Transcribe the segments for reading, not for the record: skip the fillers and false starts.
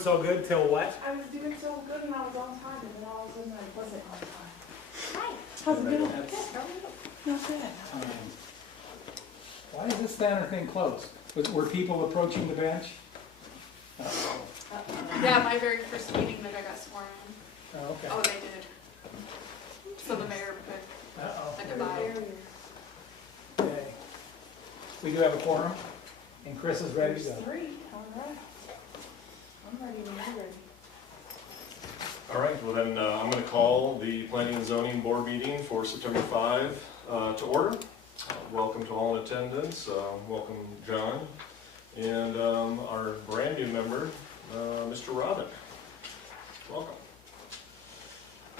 so good till what? I was doing so good and I was on time, and then all of a sudden I wasn't on time. Hi, how's it going? Good, how are you? Not bad. Why is this banner thing closed? Were people approaching the bench? Yeah, my very first meeting that I got sworn in. Oh, okay. Oh, they did. So the mayor put Uh-oh. a goodbye. Okay. We do have a quorum, and Chris is ready to There's go. 3, all right. I'm ready when you're ready. All right, well then, I'm going to call the Planning and Zoning Board meeting for September 5 to order. Welcome to all in attendance. Welcome, John. And our brand new member, Mr. Robin. Welcome.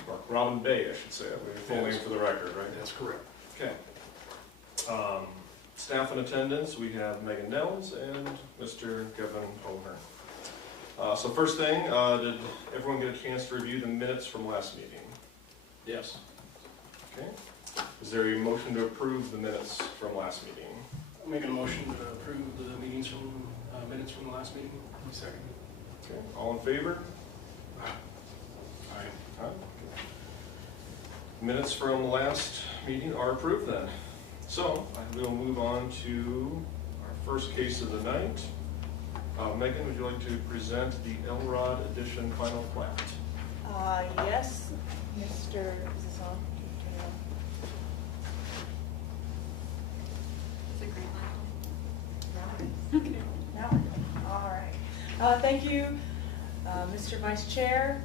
Or Robin Bay, I should say. Full name for the record, right? That's correct. Okay. Staff in attendance, we have Megan Nels and Mr. Kevin O'Hearn. So first thing, did everyone get a chance to review the minutes from last meeting? Yes. Okay. Is there a motion to approve the minutes from last meeting? I'll make a motion to approve the minutes from the last meeting. Second. Okay. All in favor? Aye. Aye. Minutes from the last meeting are approved then. So I will move on to our first case of the night. Megan, would you like to present the Elrod Edition final plat? Yes, Mr. Is this on? Turn it on. It's a green light. Now, all right. Thank you, Mr. Vice Chair.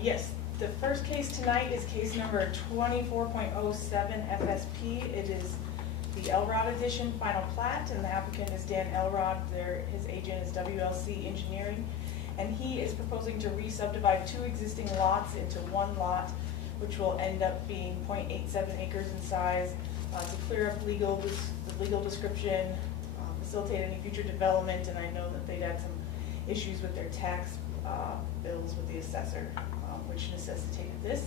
Yes, the first case tonight is case number 24.07 FSP. It is the Elrod Edition final plat, and the applicant is Dan Elrod. His agent is WLC Engineering, and he is proposing to re-subdivide 2 existing lots into 1 lot, which will end up being 0.87 acres in size, to clear up the legal description, facilitate any future development, and I know that they'd had some issues with their tax bills with the assessor, which necessitated this.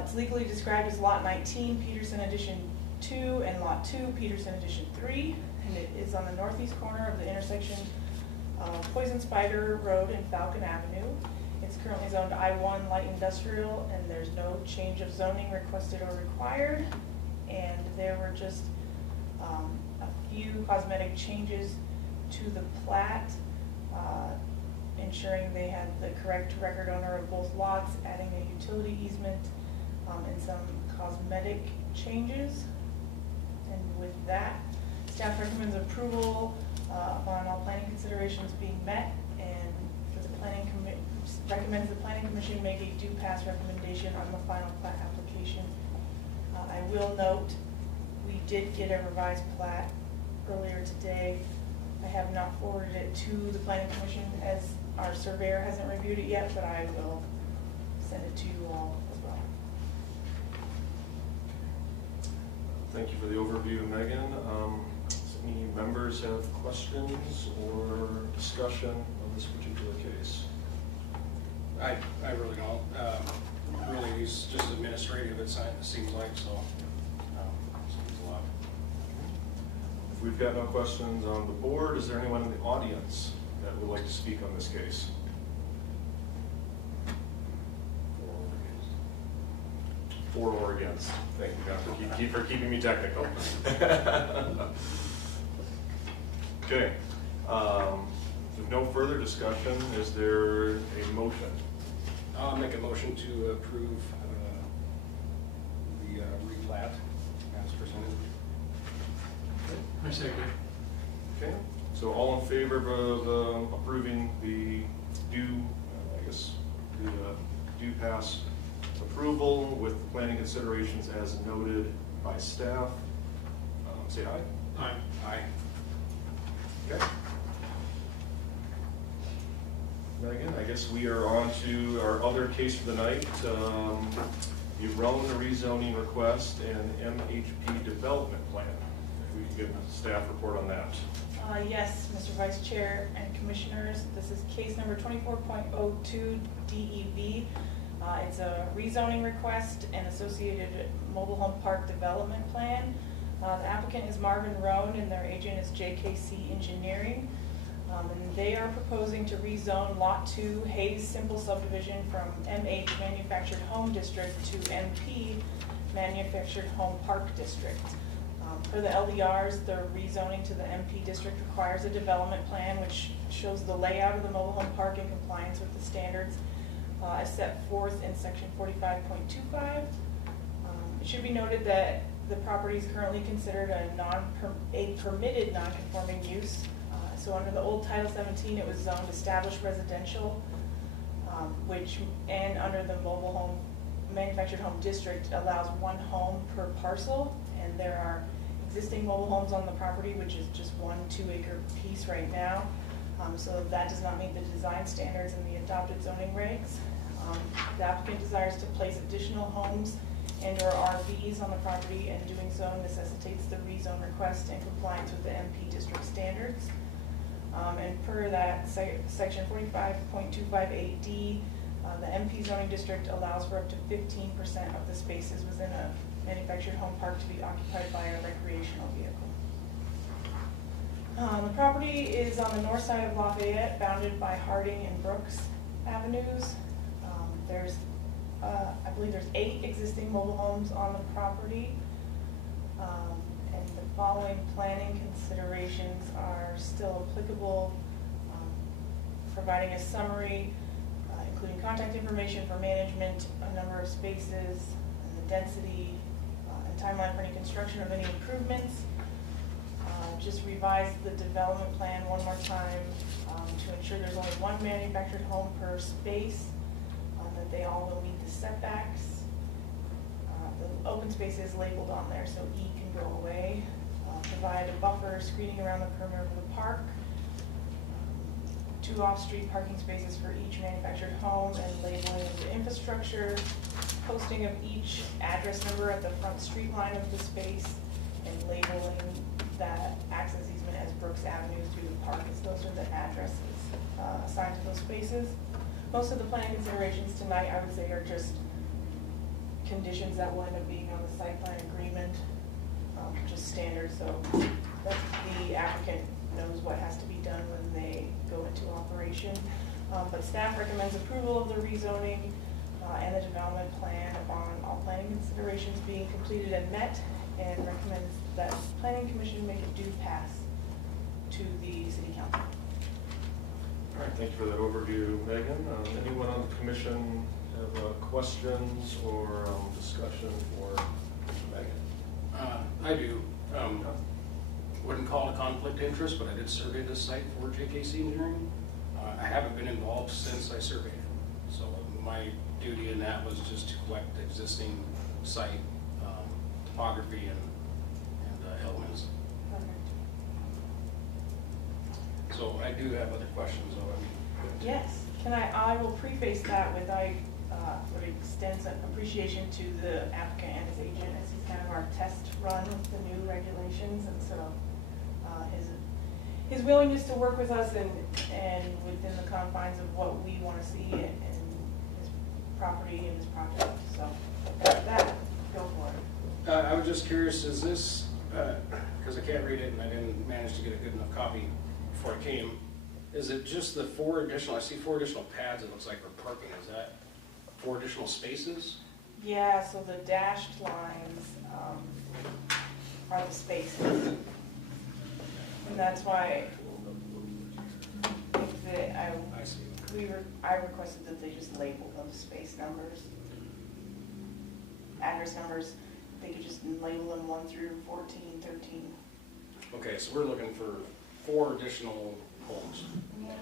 It's legally described as Lot 19, Peterson Addition 2, and Lot 2, Peterson Addition 3, and it is on the northeast corner of the intersection of Poison Spider Road and Falcon Avenue. It's currently zoned I-1 light industrial, and there's no change of zoning requested or required, and there were just a few cosmetic changes to the plat, ensuring they had the correct record owner of both lots, adding a utility easement, and some cosmetic changes. And with that, staff recommends approval upon all planning considerations being met, and recommends the planning commission make a due pass recommendation on the final plat application. I will note, we did get a revised plat earlier today. I have not forwarded it to the planning commission as our surveyor hasn't reviewed it yet, but I will send it to you all as well. Thank you for the overview, Megan. Does any members have questions or discussion on this particular case? I really don't. Really, it's just administrative, it seems like, so. Seems a lot. If we've got no questions on the board, is there anyone in the audience that would like to speak on this case? For or against? Thank you, John, for keeping me technical. Okay. With no further discussion, is there a motion? I'll make a motion to approve the replat as presented. I second. Okay, so all in favor of approving the due pass approval with the planning considerations as noted by staff, say aye. Aye. Aye. Okay. Megan, I guess we are on to our other case for the night. The Roan rezoning request and MHP development plan. If we could get a staff report on that. Yes, Mr. Vice Chair and Commissioners, this is case number 24.02 DEV. It's a rezoning request and associated mobile home park development plan. The applicant is Marvin Roan and their agent is JKC Engineering. And they are proposing to rezone Lot 2 Hayes Simple Subdivision from MH Manufactured Home District to MP Manufactured Home Park District. For the LDRs, the rezoning to the MP district requires a development plan which shows the layout of the mobile home park in compliance with the standards as set forth in section 45.25. It should be noted that the property is currently considered a permitted non-conforming use. So under the old Title 17, it was zoned established residential, and under the mobile home manufactured home district allows one home per parcel, and there are existing mobile homes on the property, which is just 1 2-acre piece right now. So that does not meet the design standards and the adopted zoning regs. The applicant desires to place additional homes and/or RVs on the property, and doing so necessitates the rezone request in compliance with the MP district standards. And per that section 45.258D, the MP zoning district allows for up to 15% of the spaces within a manufactured home park to be occupied by a recreational vehicle. The property is on the north side of Lafayette, bounded by Harding and Brooks Avenues. I believe there's 8 existing mobile homes on the property. And the following planning considerations are still applicable, providing a summary, including contact information for management, a number of spaces, and the density, and timeline for any construction of any improvements. Just revise the development plan one more time to ensure there's only one manufactured home per space, that they all will meet the setbacks. The open space is labeled on there, so E can go away. Provide a buffer screening around the perimeter of the park. 2 off-street parking spaces for each manufactured home, and labeling of the infrastructure. Posting of each address number at the front street line of the space, and labeling that access easement as Brooks Avenue through the park, as those are the addresses assigned to those spaces. Most of the planning considerations tonight, I would say, are just conditions that will end up being on the site plan agreement, just standard, so that the applicant knows what has to be done when they go into operation. But staff recommends approval of the rezoning and the development plan upon all planning considerations being completed and met, and recommends that planning commission make a due pass to the city council. All right, thank you for that overview, Megan. Anyone on the commission have questions or discussion for Megan? I do. Wouldn't call it a conflict of interest, but I did survey this site for JKC Engineering. I haven't been involved since I surveyed it. So my duty in that was just to collect the existing site topography and elements. So I do have other questions, though. Yes, I will preface that with I would extend some appreciation to the applicant and his agent, as he's kind of our test run with the new regulations, and so his willingness to work with us and within the confines of what we want to see in his property and his project. So that, go for it. I was just curious, is this, because I can't read it and I didn't manage to get a good enough copy before I came, is it just the 4 additional, I see 4 additional pads it looks like for parking, is that 4 additional spaces? Yeah, so the dashed lines are the spaces. And that's why I see. I requested that they just label those space numbers, address numbers. They could just label them 1 through 14, 13. Okay, so we're looking for 4 additional homes.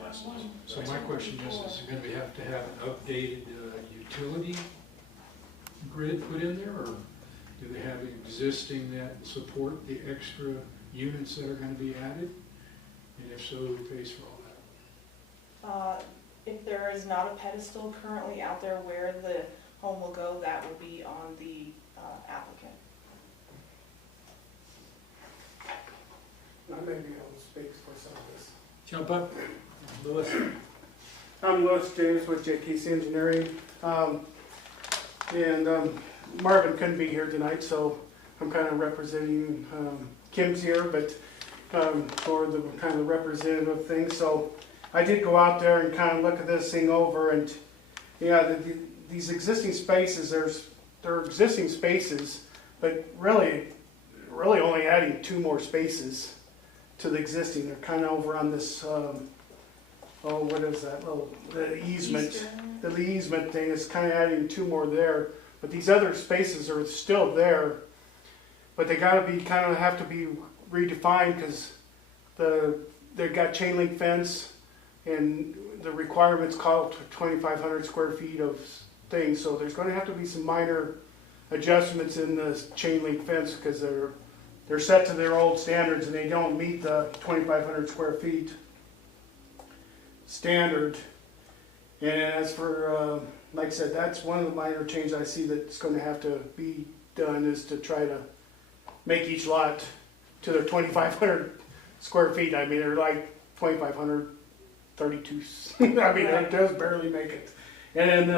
Less. So my question is it going to have an updated utility grid put in there, or do they have existing that support the extra units that are going to be added? And if so, who pays for all that? If there is not a pedestal currently out there where the home will go, that will be on the applicant. I may be able to speak for some of this. Jump up, Lewis. I'm Lewis James with JKC Engineering. Marvin couldn't be here tonight, so I'm kind of representing Kim's here, but for the kind of the representative thing. So I did go out there and kind of look at this thing over, and yeah, these existing spaces, they're existing spaces, but really only adding 2 more spaces to the existing. They're kind of over on this, what is that little, the easement. Eastern. The easement thing is kind of adding 2 more there, but these other spaces are still there, but they gotta be, kind of have to be redefined, because they've got chain link fence, and the requirements call for 2,500 square feet of things, so there's gonna have to be some minor adjustments in the chain link fence, because they're set to their old standards, and they don't meet the 2,500 square feet standard. And as for, like I said, that's one of the minor changes I see that's going to have to be done, is to try to make each lot to their 2,500 square feet. I mean, they're like 2,532. I mean, it does barely make it. And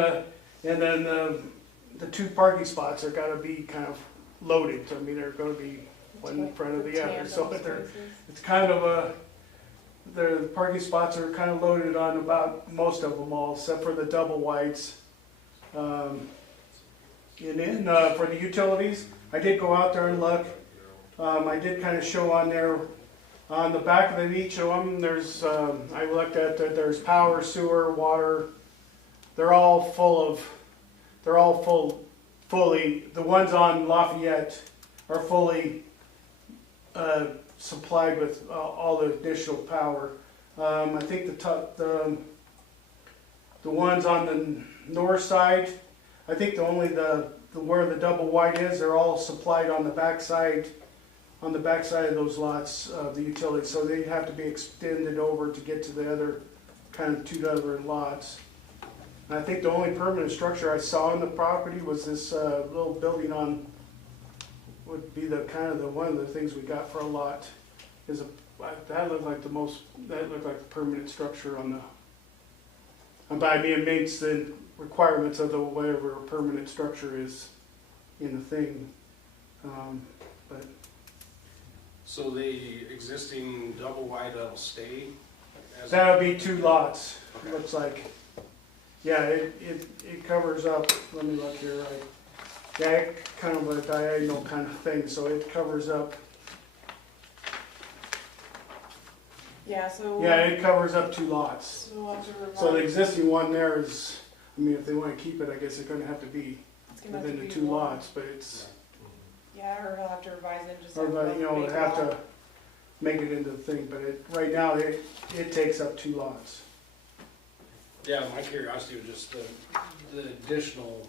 then the 2 parking spots are got to be kind of loaded. I mean, they're going to be one in front of the other. So it's kind of the parking spots are kind of loaded on about most of them all, except for the double wides. And then for the utilities, I did go out there and look. I did kind of show on there, on the back of each of them, there's, I looked at that, there's power, sewer, water. They're all fully, the ones on Lafayette are fully supplied with all the additional power. I think the ones on the north side, I think where the double wide is, they're all supplied on the back side of those lots, the utilities. So they have to be extended over to get to the other kind of 2 other lots. And I think the only permanent structure I saw on the property was this little building on, would be the kind of one of the things we got for a lot. That looked like the permanent structure on the, by me, it meets the requirements of the whatever a permanent structure is in the thing. But So the existing double wide that'll stay? that'll be 2 lots, Okay. looks like. Yeah, it covers up, let me look here, yeah, it kind of a diagonal kind of thing, so it covers up, Yeah, so. yeah, it covers up 2 lots. So we'll have to So the revise. existing one there is, I mean, if they want to keep it, I guess they're gonna have to be It's gonna have to within the be 2 one. lots, but it's, Yeah, or he'll have to revise it and just. or, have you know, make it have all- to make it into the thing, but right now, it takes up 2 lots. Yeah, my curiosity was just the additional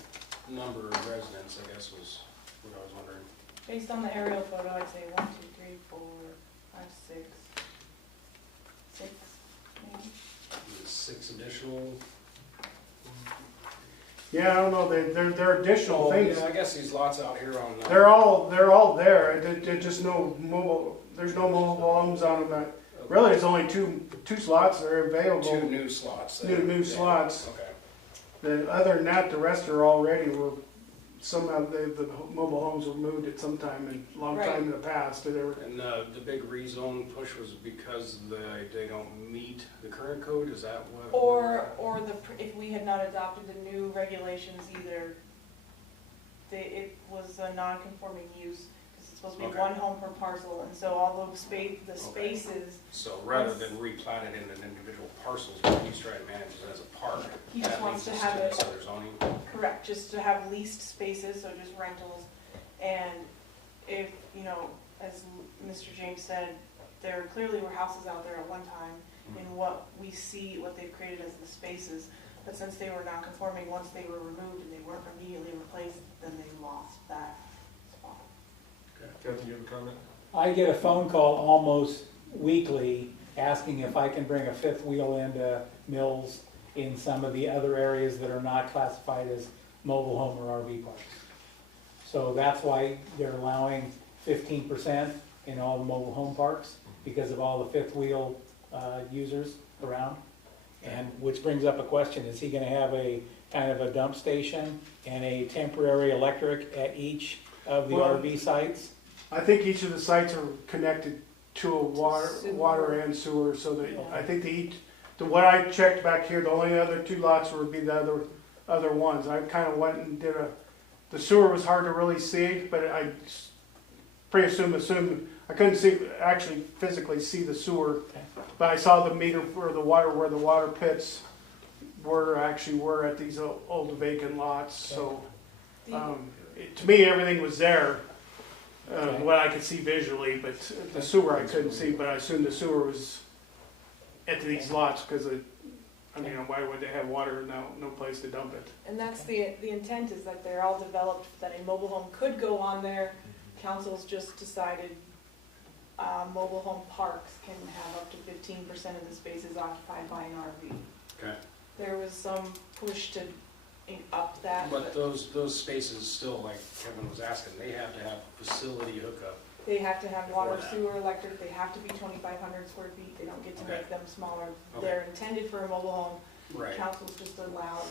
number of residents, I guess, was what I was wondering. Based on the aerial photo, I'd say 1, 2, 3, 4, 5, 6, 6, maybe. 6 additional? Yeah, I don't know, they're additional things. Yeah, I guess these lots out here on. They're all there, there's just no mobile, there's no mobile homes on them. Really, it's only two slots that are available. 2 new slots. New slots. Okay. Other than that, the rest are already, somehow the mobile homes were moved at some time, in a long time in the past. They were, And the big rezone push was because they don't meet the current code, is that what? Or if we had not adopted the new regulations either, it was a non-conforming use, because it's supposed to be Okay. 1 home per parcel, and so all the spaces, So rather than replat it into individual parcels, what he's trying to manage it as a park. He just that wants leads to us have this it- other zoning. correct, just to have leased spaces, so just rentals. And if, as Mr. James said, there clearly were houses out there at one time, in what we see, what they've created as the spaces. But since they were non-conforming, once they were removed and they weren't immediately replaced, then they lost that spot. Kevin, you have a comment? I get a phone call almost weekly asking if I can bring a 5th wheel into Mills in some of the other areas that are not classified as mobile home or RV parks. So that's why they're allowing 15% in all the mobile home parks, because of all the 5th wheel users around. And which brings up a question, is he gonna have a kind of a dump station and a temporary electric at each of the Well, RV sites? I think each of the sites are connected to a water, Sewer. water and sewer, so that, Yeah. I think the what I checked back here, the only other two lots would be the other ones. I kinda went and the sewer was hard to really see, but I assumed, I couldn't actually physically see the sewer, Okay. but I saw the meter for the water, where the water pits were at these old vacant lots, so, to me, everything was there, Okay. what I could see visually, but the sewer I couldn't see, but I assumed the sewer was at these lots, because why would they have water, no place to dump it? And that's the intent, is that they're all developed, that a mobile home could go on there. Council's just decided, mobile home parks can have up to 15% of the spaces occupied by an RV. Okay. There was some push to up that, But those spaces still, like Kevin was asking, they have to have facility hookup. they have to have water, For that. sewer, electric, they have to be 2,500 square feet, they don't get to Okay. make them smaller. Okay. They're intended for a mobile home, Right. council's just allowed,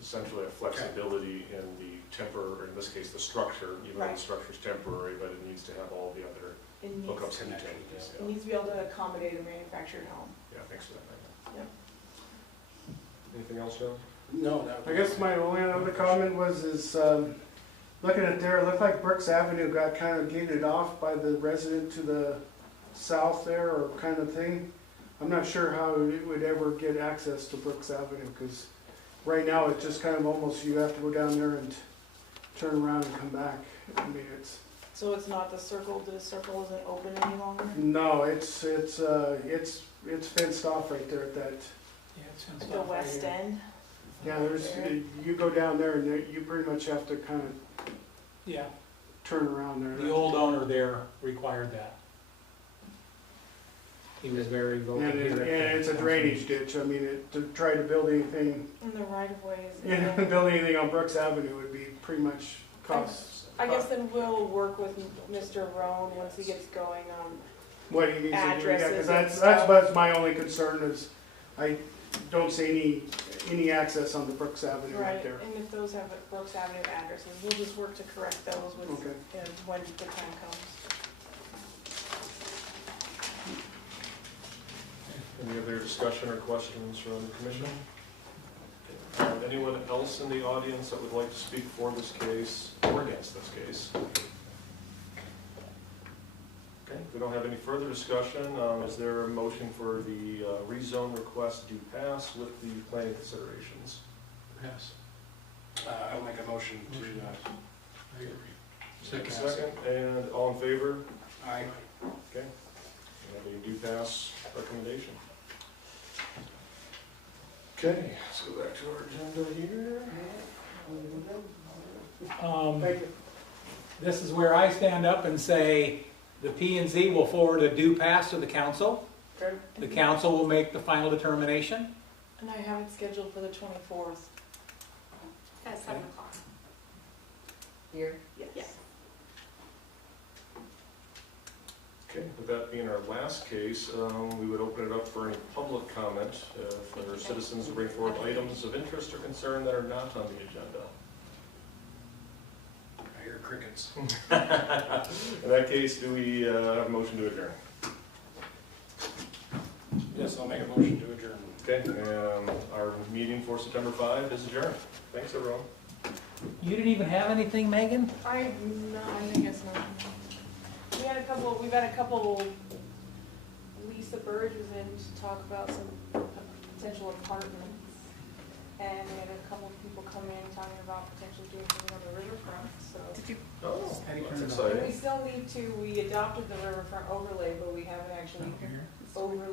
Essentially a flexibility in the or in this case, the structure, even though the Right. structure's temporary, but it needs to have all the other it needs, hookups and Connection, utilities. it needs to be able to accommodate a manufactured home. Yeah, thanks for that, Megan. Yep. Anything else, John? No, that. I guess my only other comment was, looking at there, it looked like Brooks Avenue got kind of gated off by the resident to the south there, or kind of thing. I'm not sure how it would ever get access to Brooks Avenue, because right now it's just kind of almost, you have to go down there and turn around and come back. I mean, So it's not the circle isn't open any longer? no, it's fenced off right there at that. Yeah, it sounds The west end? Yeah, you go down there and you pretty much have to kind of Yeah, turn around there. the old owner there required that. He was very vocal. And here at the it's a council. drainage ditch. I mean, to try to build anything, And the right of way is. build anything on Brooks Avenue would be pretty much cost. I guess then we'll work with Mr. Roan once he gets going on. What he needs to do, yeah, Addresses because and that's stuff. what's my only concern is, I don't see any access on the Brooks Avenue right there. And if those have Brooks Avenue addresses, we'll just work to correct those with, Okay. when the time comes. Any other discussion or questions from the commission? Anyone else in the audience that would like to speak for this case or against this case? Okay, if we don't have any further discussion, is there a motion for the rezone request to pass with the planning considerations? Pass. I'll make a motion I agree. Second, and all in favor? Aye. Okay, we have a do pass recommendation. Okay, let's go back to our agenda here. Thank you. This is where I stand up and say, the P and Z will forward a due pass to the council. Okay. The council will make the final determination. And I have it scheduled for the 24th. At 7 o'clock. Here? Yes. Okay, with that being our last case, we would open it up for any public comment. If there are citizens who bring forward items of interest or concern that are not on the agenda. I hear crickets. In that case, do we have a motion to adjourn? Yes, I'll make a motion to adjourn. Okay, our meeting for September 5 is adjourned. Thanks, everyone. You didn't even have anything, Megan? I guess not. We've had a couple, Lisa Burge was in to talk about some potential apartments. And we had a couple of people come in talking about potentially doing something on the riverfront, so. Oh, that's And we exciting. still need to, we adopted the riverfront overlay, but we haven't actually overlaid